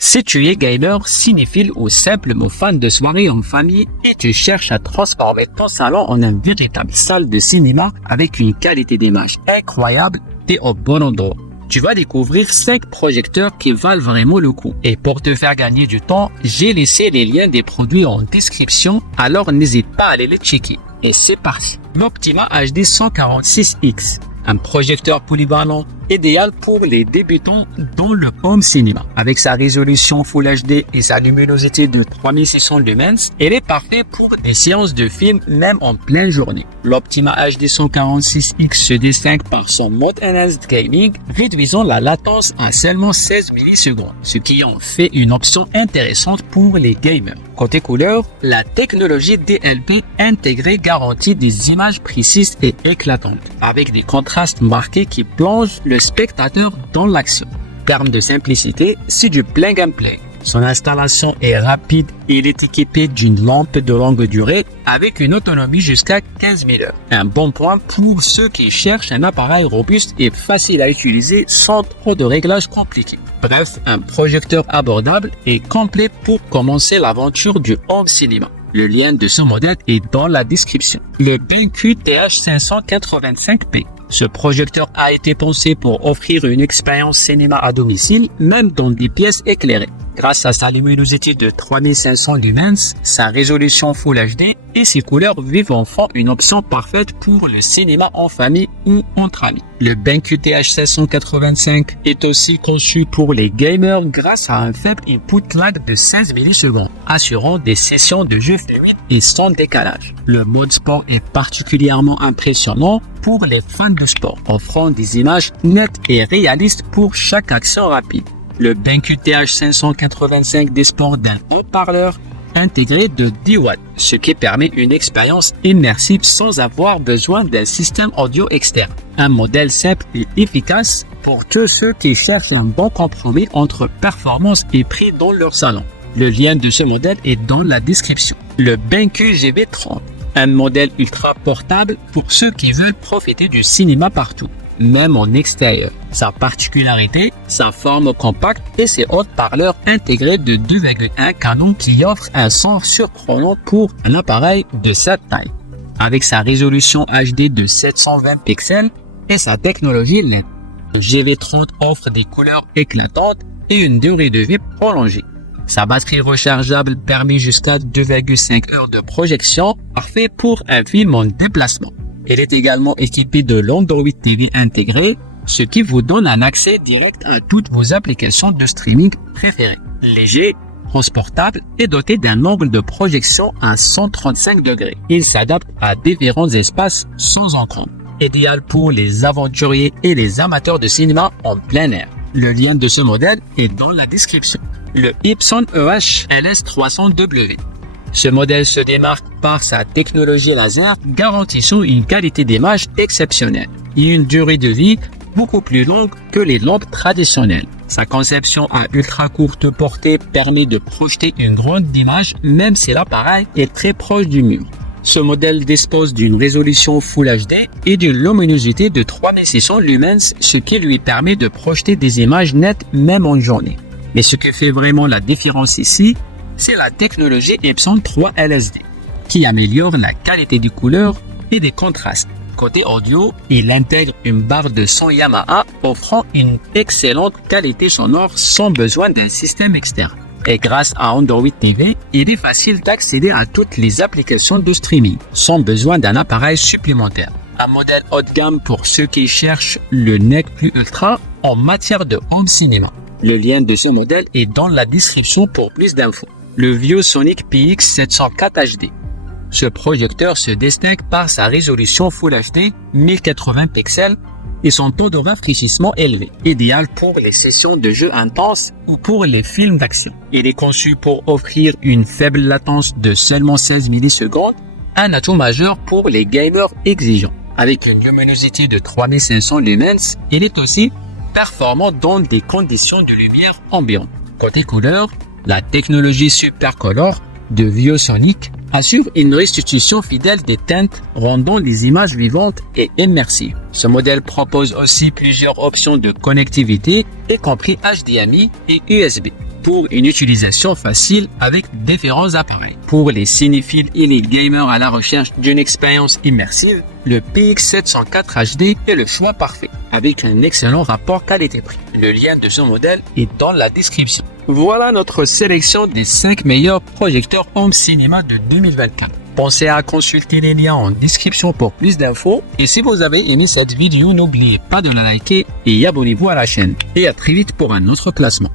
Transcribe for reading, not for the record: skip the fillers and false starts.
Si tu es gamer, cinéphile ou simplement fan de soirées en famille et tu cherches à transformer ton salon en une véritable salle de cinéma avec une qualité d'image incroyable, t'es au bon endroit. Tu vas découvrir 5 projecteurs qui valent vraiment le coup. Et pour te faire gagner du temps, j'ai laissé les liens des produits en description, alors n'hésite pas à aller les checker. Et c'est parti. L'Optima HD 146X, un projecteur polyvalent idéal pour les débutants dans le home cinéma. Avec sa résolution Full HD et sa luminosité de 3600 lumens, elle est parfaite pour des séances de films même en pleine journée. L'Optima HD 146X se distingue par son mode Enhanced Gaming, réduisant la latence à seulement 16 millisecondes, ce qui en fait une option intéressante pour les gamers. Côté couleur, la technologie DLP intégrée garantit des images précises et éclatantes, avec des contrastes marqués qui plongent le spectateur dans l'action. En termes de simplicité, c'est du plug and play. Son installation est rapide et il est équipé d'une lampe de longue durée avec une autonomie jusqu'à 15 000 heures. Un bon point pour ceux qui cherchent un appareil robuste et facile à utiliser sans trop de réglages compliqués. Bref, un projecteur abordable et complet pour commencer l'aventure du home cinéma. Le lien de ce modèle est dans la description. Le BenQ TH585P. Ce projecteur a été pensé pour offrir une expérience cinéma à domicile, même dans des pièces éclairées. Grâce à sa luminosité de 3500 lumens, sa résolution Full HD et ses couleurs vives en font une option parfaite pour le cinéma en famille ou entre amis. Le BenQ TH585 est aussi conçu pour les gamers grâce à un faible input lag de 16 millisecondes, assurant des sessions de jeu fluides et sans décalage. Le mode sport est particulièrement impressionnant pour les fans de sport, offrant des images nettes et réalistes pour chaque action rapide. Le BenQ TH585 dispose d'un haut-parleur intégré de 10 watts, ce qui permet une expérience immersive sans avoir besoin d'un système audio externe. Un modèle simple et efficace pour tous ceux qui cherchent un bon compromis entre performance et prix dans leur salon. Le lien de ce modèle est dans la description. Le BenQ GB30, un modèle ultra portable pour ceux qui veulent profiter du cinéma partout, même en extérieur. Sa particularité, sa forme compacte et ses haut-parleurs intégrés de 2,1 canons qui offrent un son surprenant pour un appareil de cette taille. Avec sa résolution HD de 720 pixels et sa technologie LED, le GV30 offre des couleurs éclatantes et une durée de vie prolongée. Sa batterie rechargeable permet jusqu'à 2,5 heures de projection, parfait pour un film en déplacement. Elle est également équipée de l'Android TV intégré, ce qui vous donne un accès direct à toutes vos applications de streaming préférées. Léger, transportable et doté d'un angle de projection à 135 degrés. Il s'adapte à différents espaces sans encombre. Idéal pour les aventuriers et les amateurs de cinéma en plein air. Le lien de ce modèle est dans la description. Le Epson EH LS300W. Ce modèle se démarque par sa technologie laser garantissant une qualité d'image exceptionnelle et une durée de vie beaucoup plus longue que les lampes traditionnelles. Sa conception à ultra courte portée permet de projeter une grande image même si l'appareil est très proche du mur. Ce modèle dispose d'une résolution Full HD et d'une luminosité de 3600 lumens, ce qui lui permet de projeter des images nettes même en journée. Mais ce qui fait vraiment la différence ici, c'est la technologie Epson 3 LSD, qui améliore la qualité des couleurs et des contrastes. Côté audio, il intègre une barre de son Yamaha, offrant une excellente qualité sonore sans besoin d'un système externe. Et grâce à Android TV, il est facile d'accéder à toutes les applications de streaming, sans besoin d'un appareil supplémentaire. Un modèle haut de gamme pour ceux qui cherchent le nec plus ultra en matière de home cinéma. Le lien de ce modèle est dans la description pour plus d'infos. Le ViewSonic PX704 HD. Ce projecteur se distingue par sa résolution Full HD 1080 pixels et son taux de rafraîchissement élevé, idéal pour les sessions de jeux intenses ou pour les films d'action. Il est conçu pour offrir une faible latence de seulement 16 millisecondes, un atout majeur pour les gamers exigeants. Avec une luminosité de 3500 lumens, il est aussi performant dans des conditions de lumière ambiante. Côté couleur, la technologie Supercolor de ViewSonic assure une restitution fidèle des teintes, rendant les images vivantes et immersives. Ce modèle propose aussi plusieurs options de connectivité, y compris HDMI et USB. pour une utilisation facile avec différents appareils. Pour les cinéphiles et les gamers à la recherche d'une expérience immersive, le PX704 HD est le choix parfait, avec un excellent rapport qualité-prix. Le lien de ce modèle est dans la description. Voilà notre sélection des 5 meilleurs projecteurs home cinéma de 2024. Pensez à consulter les liens en description pour plus d'infos. Et si vous avez aimé cette vidéo, n'oubliez pas de la liker et abonnez-vous à la chaîne. Et à très vite pour un autre classement.